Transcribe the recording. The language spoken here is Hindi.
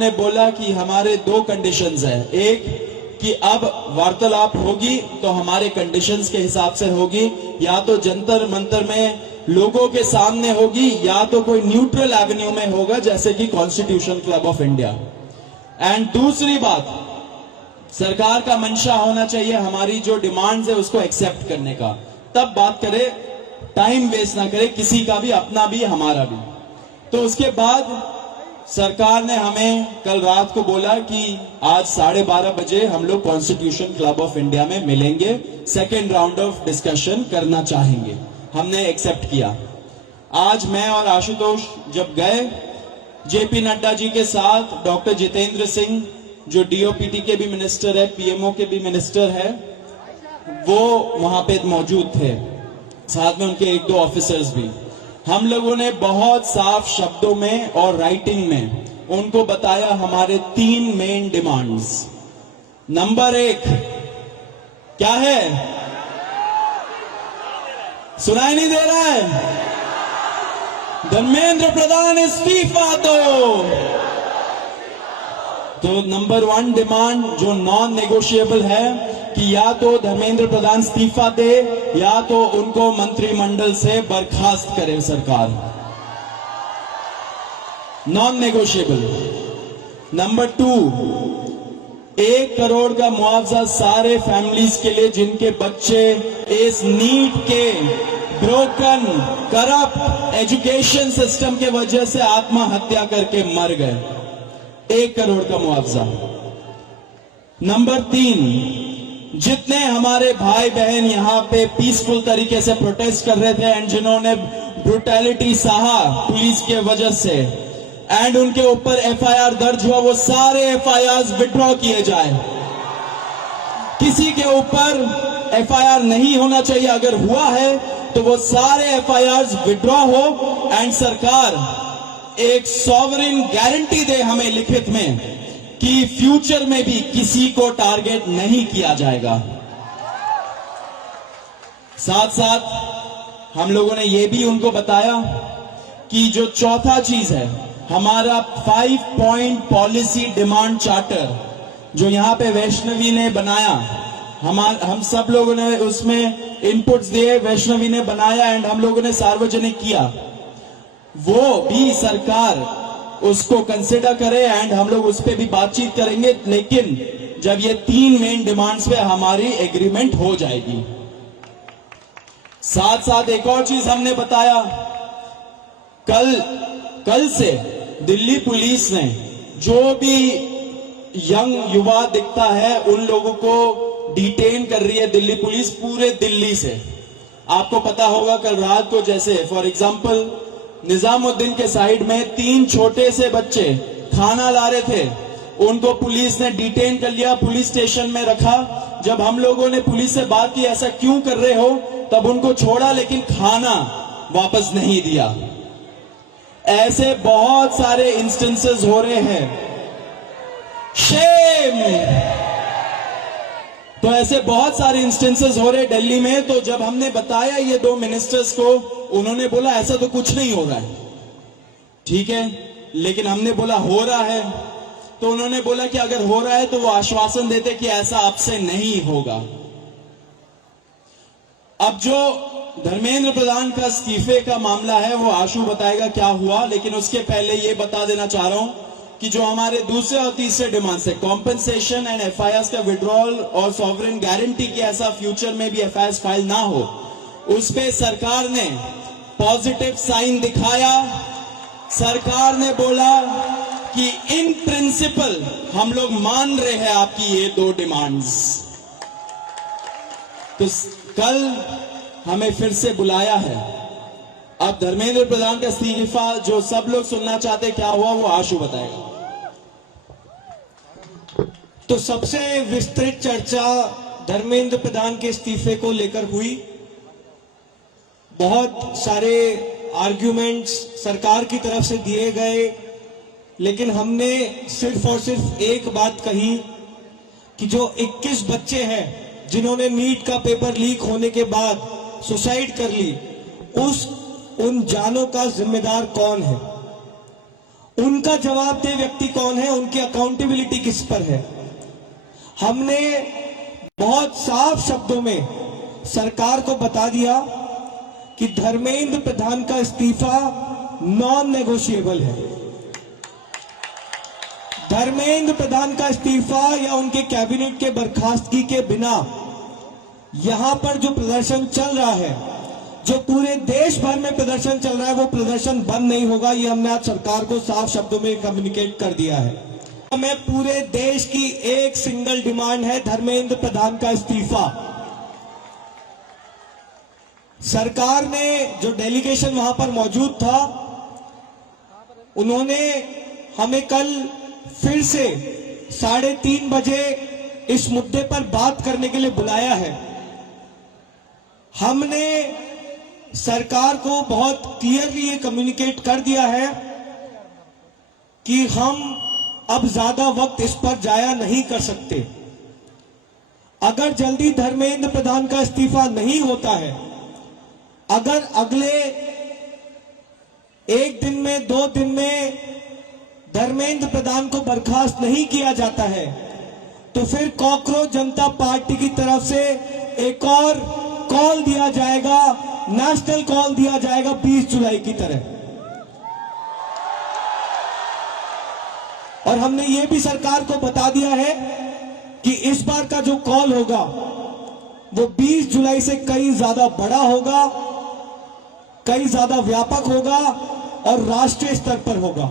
ने बोला कि हमारे दो कंडीशंस है। एक कि अब वार्तालाप होगी तो हमारे कंडीशंस के हिसाब से होगी, या तो जंतर मंतर में लोगों के सामने होगी या तो कोई न्यूट्रल एवेन्यू में होगा जैसे कि constitution club of India. And दूसरी बात, सरकार का मंशा होना चाहिए हमारी जो डिमांड्स है उसको एक्सेप्ट करने का, तब बात करे, टाइम वेस्ट ना करे किसी का भी, अपना भी हमारा भी। तो उसके बाद सरकार ने हमें कल रात को बोला कि आज 12:30 बजे हम लोग कॉन्स्टिट्यूशन क्लब ऑफ इंडिया में मिलेंगे, सेकेंड राउंड ऑफ डिस्कशन करना चाहेंगे। हमने एक्सेप्ट किया। आज मैं और आशुतोष जब गए जेपी नड्डा जी के साथ, डॉक्टर जितेंद्र सिंह जो डीओपीटी के भी मिनिस्टर है, पीएमओ के भी मिनिस्टर है, वो वहां पे मौजूद थे, साथ में उनके एक दो ऑफिसर्स भी। हम लोगों ने बहुत साफ शब्दों में और राइटिंग में उनको बताया हमारे 3 मेन डिमांड्स। नंबर 1 क्या है? सुनाई नहीं दे रहा है? धर्मेंद्र प्रधान इस्तीफा दो। तो नंबर 1 डिमांड जो नॉन नेगोशिएबल है कि या तो धर्मेंद्र प्रधान इस्तीफा दे या तो उनको मंत्रिमंडल से बर्खास्त करे सरकार, नॉन नेगोशिएबल। नंबर 2, 1 करोड़ का मुआवजा सारे फैमिलीज के लिए जिनके बच्चे इस नीट के ब्रोकन करप्ट एजुकेशन सिस्टम के वजह से आत्महत्या करके मर गए, 1 करोड़ का मुआवजा। नंबर 3, जितने हमारे भाई बहन यहाँ पे पीसफुल तरीके से प्रोटेस्ट कर रहे थे एंड जिन्होंने ब्रुटैलिटी सहा पुलिस के वजह से एंड उनके ऊपर एफआईआर दर्ज हुआ, वो सारे एफआईआर विड्रॉ किए जाए। किसी के ऊपर एफआईआर नहीं होना चाहिए, अगर हुआ है तो वो सारे एफआईआर विड्रॉ हो एंड सरकार एक सॉवरेन गारंटी दे हमें लिखित में कि फ्यूचर में भी किसी को टारगेट नहीं किया जाएगा। साथ साथ हम लोगों ने यह भी उनको बताया कि जो चौथा चीज है हमारा 5 पॉइंट पॉलिसी डिमांड चार्टर जो यहां पे वैष्णवी ने बनाया, हम सब लोगों ने उसमें इनपुट्स दिए, वैष्णवी ने बनाया एंड हम लोगों ने सार्वजनिक किया, वो भी सरकार उसको कंसिडर करे एंड हम लोग उस पर भी बातचीत करेंगे, लेकिन जब ये 3 मेन डिमांड्स पे हमारी एग्रीमेंट हो जाएगी। साथ साथ एक और चीज हमने बताया, कल से दिल्ली पुलिस ने जो भी यंग युवा दिखता है उन लोगों को डिटेन कर रही है दिल्ली पुलिस पूरे दिल्ली से। आपको पता होगा कल रात को जैसे फॉर एग्जांपल निजामुद्दीन के साइड में 3 छोटे से बच्चे खाना ला रहे थे, उनको पुलिस ने डिटेन कर लिया, पुलिस स्टेशन में रखा। जब हम लोगों ने पुलिस से बात की ऐसा क्यों कर रहे हो, तब उनको छोड़ा लेकिन खाना वापस नहीं दिया। ऐसे बहुत सारे इंस्टेंसेस हो रहे हैं, शेम। तो ऐसे बहुत सारे इंस्टेंसेस हो रहे दिल्ली में। तो जब हमने बताया ये 2 मिनिस्टर्स को, उन्होंने बोला ऐसा तो कुछ नहीं हो रहा है। ठीक है, लेकिन हमने बोला हो रहा है, तो उन्होंने बोला कि अगर हो रहा है तो वो आश्वासन देते कि ऐसा आपसे नहीं होगा। अब जो धर्मेंद्र प्रधान का इस्तीफे का मामला है वो आशु बताएगा क्या हुआ, लेकिन उसके पहले ये बता देना चाह रहा हूं कि जो हमारे दूसरे और तीसरे डिमांड्स है, कॉम्पेंसेशन एंड एफआईआर का विड्रॉल और सॉवरेन गारंटी की ऐसा फ्यूचर में भी एफआईआर फाइल ना हो, उस पे सरकार ने पॉजिटिव साइन दिखाया। सरकार ने बोला कि इन प्रिंसिपल हम लोग मान रहे हैं आपकी ये 2 डिमांड्स। तो कल हमें फिर से बुलाया है। अब धर्मेंद्र प्रधान का इस्तीफा जो सब लोग सुनना चाहते क्या हुआ वो आशु बताएगा। तो सबसे विस्तृत चर्चा धर्मेंद्र प्रधान के इस्तीफे को लेकर हुई। बहुत सारे आर्ग्यूमेंट्स सरकार की तरफ से दिए गए, लेकिन हमने सिर्फ और सिर्फ एक बात कही कि जो 21 बच्चे हैं जिन्होंने नीट का पेपर लीक होने के बाद सुसाइड कर ली, उन जानों का जिम्मेदार कौन है। उनका जवाबदेह व्यक्ति कौन है, उनकी अकाउंटेबिलिटी किस पर है। हमने बहुत साफ शब्दों में सरकार को बता दिया कि धर्मेंद्र प्रधान का इस्तीफा नॉन नेगोशिएबल है। धर्मेंद्र प्रधान का इस्तीफा या उनके कैबिनेट के बर्खास्तगी के बिना यहां पर जो प्रदर्शन चल रहा है, जो पूरे देश भर में प्रदर्शन चल रहा है, वो प्रदर्शन बंद नहीं होगा। ये हमने आज सरकार को साफ शब्दों में कम्युनिकेट कर दिया है। हमें पूरे देश की एक सिंगल डिमांड है, धर्मेंद्र प्रधान का इस्तीफा। सरकार ने जो डेलीगेशन वहां पर मौजूद था, उन्होंने हमें कल फिर से 3:30 बजे इस मुद्दे पर बात करने के लिए बुलाया है। हमने सरकार को बहुत क्लियरली ये कम्युनिकेट कर दिया है कि हम अब ज्यादा वक्त इस पर जाया नहीं कर सकते। अगर जल्दी धर्मेंद्र प्रधान का इस्तीफा नहीं होता है, अगर अगले 1 दिन में 2 दिन में धर्मेंद्र प्रधान को बर्खास्त नहीं किया जाता है, तो फिर कॉकरोच जनता पार्टी की तरफ से एक और कॉल दिया जाएगा, नेशनल कॉल दिया जाएगा 20 जुलाई की तरह। और हमने ये भी सरकार को बता दिया है कि इस बार का जो कॉल होगा वो 20 जुलाई से कहीं ज्यादा बड़ा होगा, कहीं ज्यादा व्यापक होगा और राष्ट्रीय स्तर पर होगा।